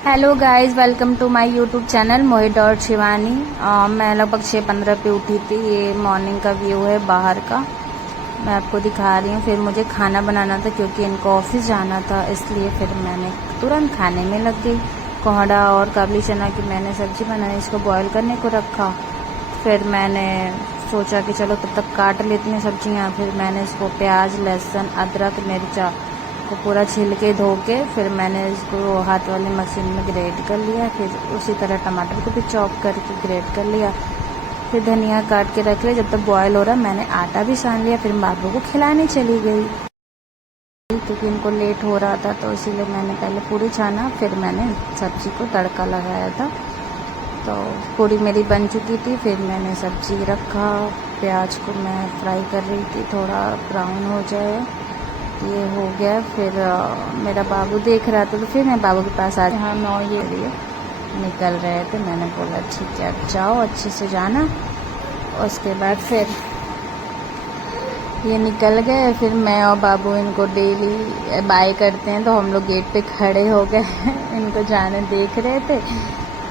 Hello guys, welcome to my YouTube channel Mohit और शिवानी। मैं लगभग 6:15 पे उठी थी। ये मॉर्निंग का व्यू है बाहर का, मैं आपको दिखा रही हूँ। फिर मुझे खाना बनाना था क्योंकि इनको ऑफिस जाना था, इसलिए फिर मैंने तुरंत खाने में लग गई। कोहड़ा और काबली चना की मैंने सब्जी बनाई, इसको बॉईल करने को रखा। फिर मैंने सोचा कि चलो तब तक काट लेती हैं सब्जियाँ। फिर मैंने इसको प्याज, लहसुन, अदरक, मिर्चा को पूरा छिल के धो के फिर मैंने इसको हाथ वाली मशीन में ग्रेट कर लिया। फिर उसी तरह टमाटर को भी चॉप करके ग्रेट कर लिया। फिर धनिया काट के रख लिया। जब तक बॉयल हो रहा मैंने आटा भी सान लिया। फिर बाबू को खिलाने चली गई क्योंकि इनको लेट हो रहा था, तो इसीलिए मैंने पहले पूरी छाना, फिर मैंने सब्जी को तड़का लगाया था। तो पूरी मेरी बन चुकी थी। फिर मैंने सब्जी रखा, प्याज को मैं फ्राई कर रही थी, थोड़ा ब्राउन हो जाए, ये हो गया। फिर मेरा बाबू देख रहा था, तो फिर मैं बाबू के पास आज हाँ 9 ये निकल रहे थे। मैंने बोला ठीक है अब जाओ, अच्छे से जाना। उसके बाद फिर ये निकल गए। फिर मैं और बाबू इनको डेली बाय करते हैं, तो हम लोग गेट पे खड़े हो गए इनको जाने देख रहे थे।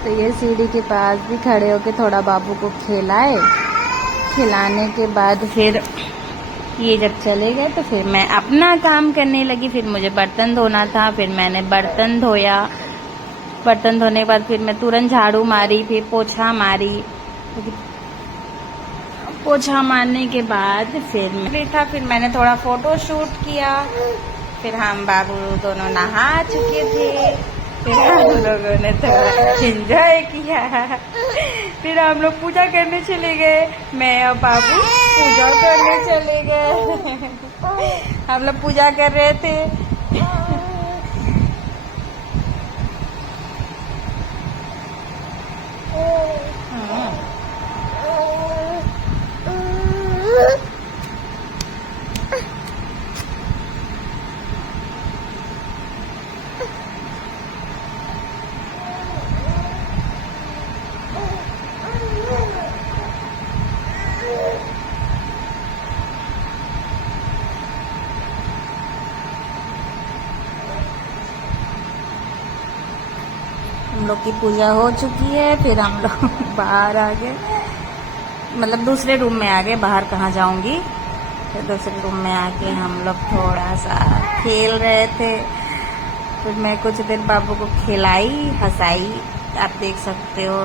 तो ये सीढ़ी के पास भी खड़े होके थोड़ा बाबू को खिलाए। खिलाने के बाद फिर ये जब चले गए तो फिर मैं अपना काम करने लगी। फिर मुझे बर्तन धोना था, फिर मैंने बर्तन धोया। बर्तन धोने के बाद फिर मैं तुरंत झाड़ू मारी, फिर पोछा मारी। पोछा मारने के बाद फिर फिर मैंने थोड़ा फोटो शूट किया। फिर हम बाबू दोनों नहा चुके थे। फिर हम लोगों ने थोड़ा एंजॉय किया। फिर हम लोग पूजा करने चले गए। मैं और बाबू पूजा करने चले गए। हम लोग पूजा कर रहे थे। हम लोग की पूजा हो चुकी है। फिर हम लोग बाहर आ गए, मतलब दूसरे रूम में आ गए। बाहर कहाँ जाऊंगी। फिर दूसरे रूम में आके हम लोग थोड़ा सा खेल रहे थे। फिर मैं कुछ देर बाबू को खिलाई, हंसाई, आप देख सकते हो।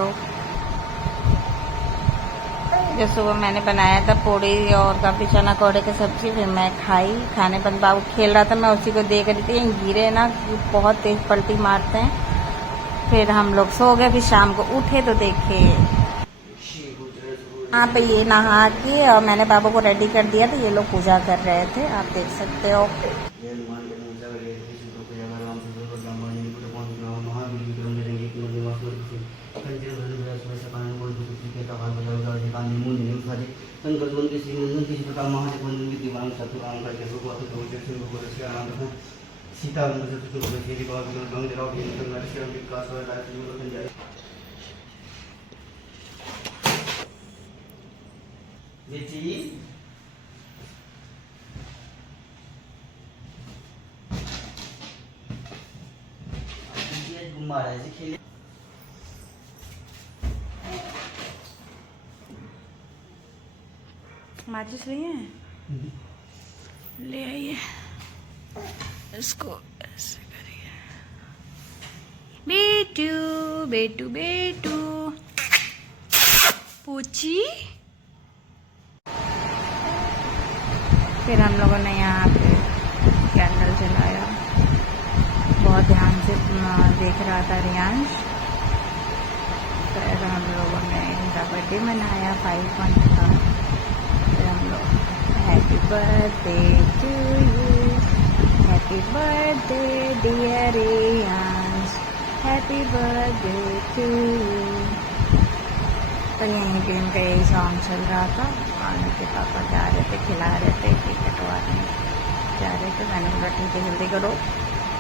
जो सुबह मैंने बनाया था पूड़ी और काफी चना कोड़े की सब्जी, फिर मैं खाई। खाने पर बाबू खेल रहा था, मैं उसी को देख रही थी। गिरे ना, बहुत तेज पलटी मारते हैं। फिर हम लोग सो गए। फिर शाम को उठे तो देखे यहाँ पे ये नहा के और मैंने बाबू को रेडी कर दिया, तो ये लोग पूजा कर रहे थे, आप देख सकते हो। सीता माचिस नहीं है, ले आइए। इसको ऐसे करिए। बेटू बेटू बेटू पूछी। फिर हम लोगों ने यहाँ पे कैंडल जलाया। बहुत ध्यान से देख रहा था रियांश। फिर हम लोगों ने इनका बर्थडे मनाया, 5 मंथ का। फिर हम लोग happy birthday to you, happy birthday dear Riyansh, happy birthday to you. तो यहीं पे इनका यही सॉन्ग चल रहा था। और इनके पापा जा रहे थे, खिला रहे थे, केक कटवाने जा रहे थे। मैंने बोला ठीक है जल्दी करो।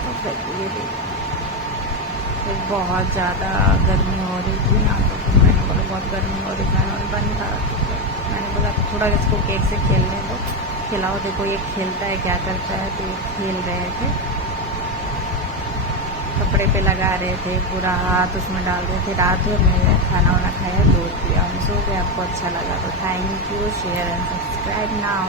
तो फिर ये फिर बहुत ज़्यादा गर्मी हो रही थी ना, तो फिर मैंने बोला बहुत गर्मी हो रही थी और बंद था। तो मैंने बोला थोड़ा इसको केक से खेलने दो, खिलाओ, देखो ये खेलता है क्या करता है। तो ये खेल रहे थे। तो कपड़े पे लगा रहे थे, पूरा हाथ उसमें डाल रहे थे। रात भर में खाना वाना खाया, दूध पिया, हम सो गए। आपको अच्छा लगा तो thank you, share and subscribe now.